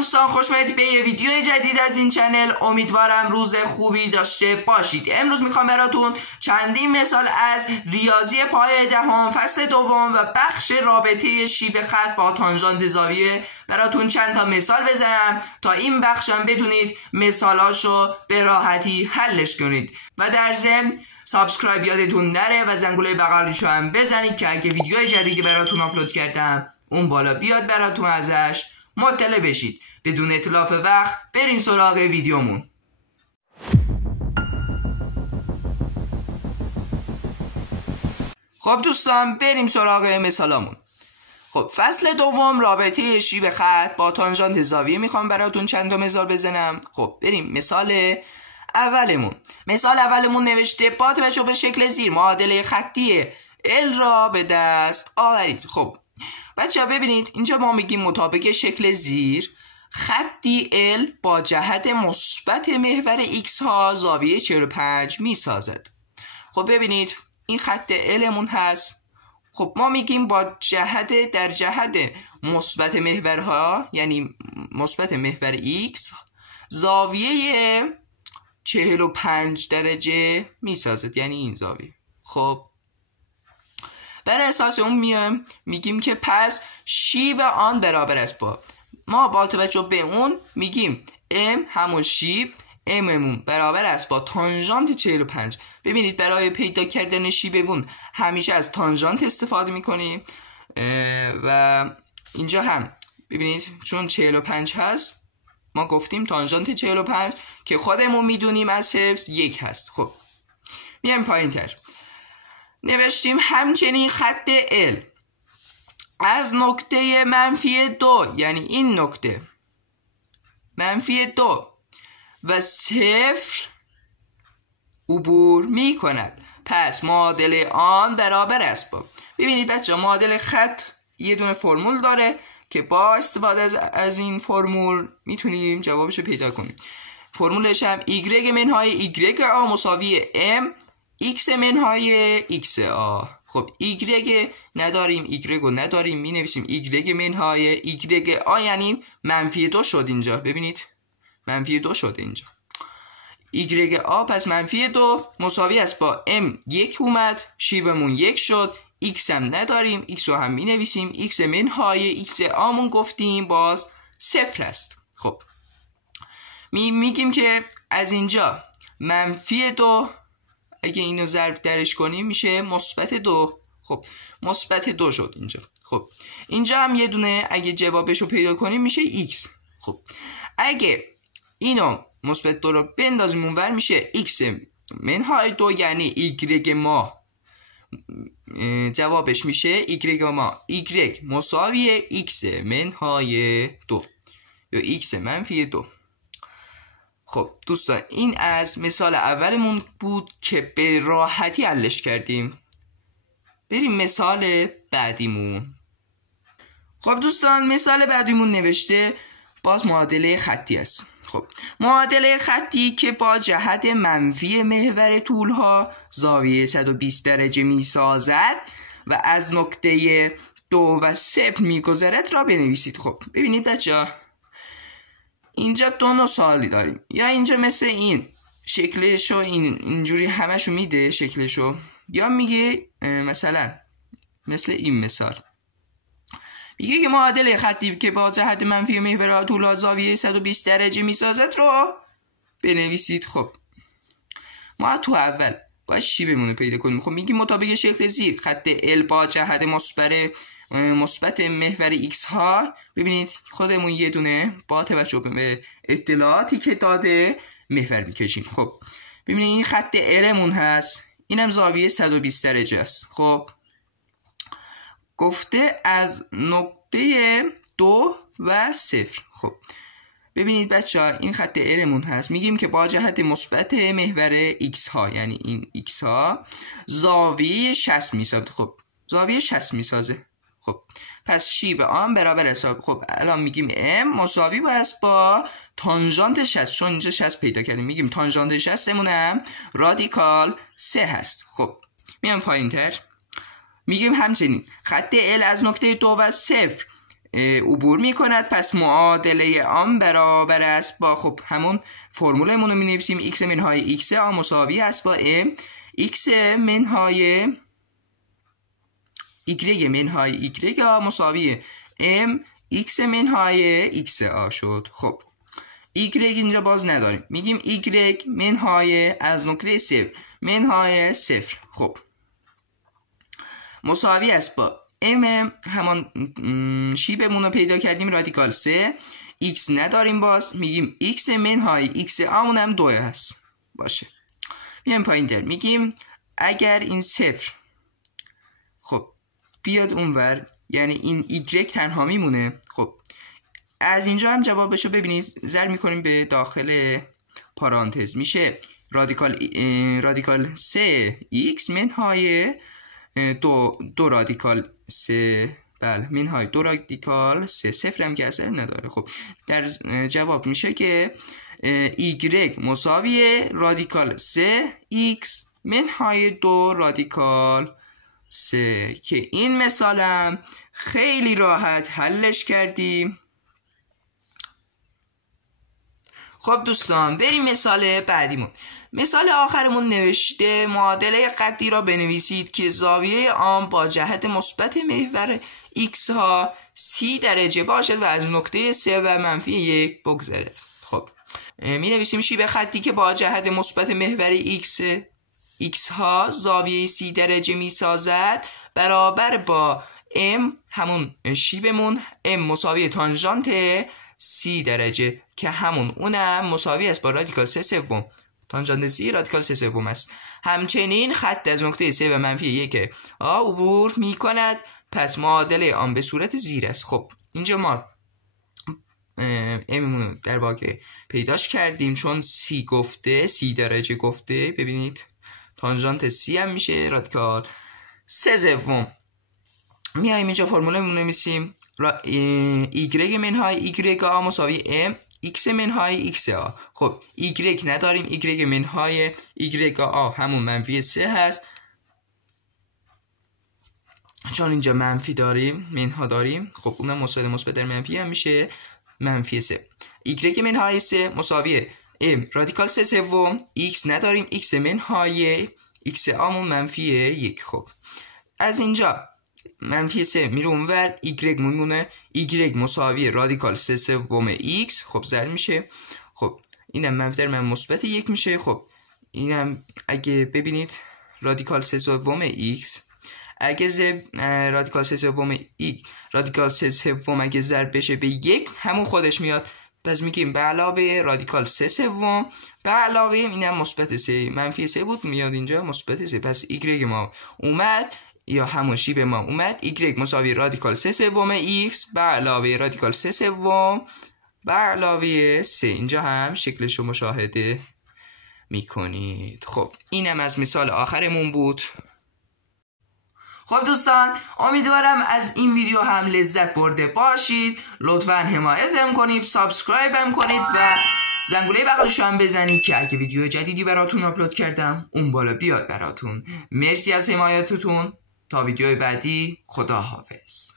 دوستان، خوش اومدید به یه ویدیو جدید از این چنل. امیدوارم روز خوبی داشته باشید. امروز میخوام براتون چندین مثال از ریاضی پایه دهم فصل دوم و بخش رابطه شیب خط با تانژانت زاویه براتون چند تا مثال بزنم تا این بخشم بدونید مثالاشو به راحتی حلش کنید و در ضمن سابسکرایب یادتون نره و زنگوله بغلیشو هم بزنید که اگه ویدیو جدیدی براتون آپلود کردم اون بالا بیاد براتون ازش مطلع بشید. بدون اتلاف وقت بریم سراغ ویدیومون. خب دوستان، بریم سراغ مثالامون. خب فصل دوم رابطه شیب خط با تانژانت زاویه میخوام براتون چند تا مثال بزنم. خب بریم مثال اولمون نوشته با توجه به شکل زیر معادله خطی ال را به دست آورید. خب بچه ها ببینید اینجا ما میگیم مطابق شکل زیر خطی ال با جهت مثبت محور x ها زاویه 45 میسازد. خب ببینید این خط المون هست. خب ما میگیم با جهت در جهت مثبت محورها یعنی مثبت محور x زاویه 45 درجه میسازد، یعنی این زاویه. خب بر اساس اون میگیم که پس شیب آن برابر است با ما با توجه به اون میگیم m همون شیب mمون برابر است با تانژانت 45. ببینید برای پیدا کردن شیبمون همیشه از تانژانت استفاده میکنیم و اینجا هم ببینید چون 45 هست ما گفتیم تانژانت 45 که خودمون میدونیم از حفظ 1 هست. خب میایم پایین تر نوشتیم همچنین خط L از نقطه -2 یعنی این نقطه -2 و 0 عبور می کند. پس معادله آن برابر است با ببینید بچه معادله خط یه دونه فرمول داره که با استفاده از این فرمول میتونیم جوابش رو پیدا کنیم. فرمولش هم y منهای y آ مساوی m x منهای x آ. خب y نداریم، y رو نداریم، می نویسیم y منهای y آ یعنی -2 شد اینجا. ببینید -2 شد اینجا y آ، پس -2 مساوی است با m 1 اومد، شیبمون 1 شد، x هم نداریم، x رو هم می نویسیم x منهای x آمون گفتیم باز 0 است. خب میگیم که از اینجا -2 اگه اینو ضرب درش کنیم میشه -2. خب -2 شد اینجا. خب اینجا هم یه دونه اگه جوابشو پیدا کنیم میشه x. خب اگه اینو -2 رو بندازیم اونور میشه x منهای 2 یعنی y ما جوابش میشه y ما y مساوی x منهای 2 یا x منفی 2. خب دوستان این از مثال اولمون بود که به راحتی حلش کردیم. بریم مثال بعدیمون. خب دوستان مثال بعدیمون نوشته باز معادله خطی است. خب معادله خطی که با جهت منفی محور طولها زاویه 120 درجه می سازد و از نقطه 2 و 0 می گذرد را بنویسید. خب ببینید بچه اینجا دو نوع سوالی داریم. یا اینجا مثل این شکلشو اینجوری همشو میده شکلشو، یا میگه مثلا مثل این مثال میگه که معادله خطی که با جهت منفی محور طولها زاویه 120 درجه میسازد رو بنویسید. خب ما تو اول باید شیبمون رو پیدا کنیم. خب میگیم مطابق شکل زیر خط L با جهت مثبت محور x ها. ببینید خودمون یه دونه با توجه به اطلاعاتی که داده محور میکشیم. خب ببینید این خط L مون هست، اینم زاویه 120 درجه است. خب گفته از نقطه 2 و 0. خب ببینید بچه ها این خط L مون هست، میگیم که با جهت مثبت محور x ها یعنی این x ها زاویه 60 میسازه. خب زاویه 60 میسازه. خب پس شیب آن برابر حساب. خب الان میگیم m مساوی است با تانژانت 60. چون اینجا 60 پیدا کردیم میگیم تانژانت 60 مونم رادیکال 3 هست. خب میام پایین تر میگیم همچنین خط L از نقطه 2 و 0 عبور میکند. پس معادله آن برابر است با خب همون فرمولمون رو می نویسیم x منهای x آ مساوی است با m x منهای y منهای y آ مساوی m x منهای x آ شد. خب y اینجا باز نداریم، میگیم y منهای از نقطه 0 منهای 0 خب مساوی است با m همان شیبمون رو پیدا کردیم رادیکال 3 x نداریم، باز میگیم x منهای x آمون هم 2 هست باشه. میایم پایین تر میگیم اگر این 0 خب بیاد اونور یعنی این y تنها میمونه. خب از اینجا هم جوابشو ببینید ضرب میکنیم به داخل پارانتز میشه رادیکال 3 x منهای دو رادیکال 3 بله منهای 2 رادیکال 3 صفر هم که اثر نداره. خب در جواب میشه که y مساوی رادیکال 3 x منهای 2 رادیکال 3 که این مثالم خیلی راحت حلش کردیم. خب دوستان بریم مثال بعدیمون. مثال آخرمون نوشته معادله قطعی را بنویسید که زاویه آن با جهت مثبت محور x ها 30 درجه باشد و از نقطه 3 و منفی 1 بگذرد. خب می نویسیم شیب خطی که با جهت مثبت محور x ها زاویه 30 درجه می سازد برابر با m همون شیبمون m مساوی تانژانت 30 درجه که همون اونم مساوی است با رادیکال 3 سوم. تانژانت 30 رادیکال 3 سوم است. همچنین خط از نقطه 3 و منفی 1 عبور می کند. پس معادله آن به صورت زیر است. خب اینجا ما اممون در واقع پیداش کردیم چون 30 گفته 30 درجه گفته. ببینید تانژانت 30 هم میشه رادیکال 3 سوم. میایم اینجا فرمولمون رو می‌نویسیم y منهای y آ مساوی m x منهای x آ. خب y نداریم، y منهای y آ همون منفی 3 هست چون اینجا منفی داریم منها داریم. خب اونم مثبت در منفی هم میشه منفی 3. y منهای 3 مساوی m رادیکال 3 سوم x نداریم x منهای x آمون منفی 1. خب از اینجا منفی 3 میره اونور y میمونه y مساوی رادیکال 3 سوم x. خب ضرب میشه. خب اینم منفی در من مثبت 1 میشه. خب اینم اگه ببینید رادیکال 3 سوم x اگه رادیکال 3 سوم رادیکال 3 سوم اگه ضرب بشه به 1 همون خودش میاد. پس میگیم به علاوه رادیکال 3 سوم به علاوه اینم مثبت 3 منفی 3 بود میاد اینجا مثبت 3. پس y ما اومد یا همون شیب ما اومد y مساوی رادیکال 3 سوم x به علاوه رادیکال 3 سوم به علاوه 3. اینجا هم شکلش رو مشاهده میکنید. خب اینم از مثال آخرمون بود. خب دوستان امیدوارم از این ویدیو هم لذت برده باشید. لطفاً حمایتم کنید، سابسکرایبم کنید و زنگوله بغلش هم بزنید که اگه ویدیو جدیدی براتون آپلود کردم اون بالا بیاد براتون. مرسی از حمایتتون. تا ویدیو بعدی خداحافظ.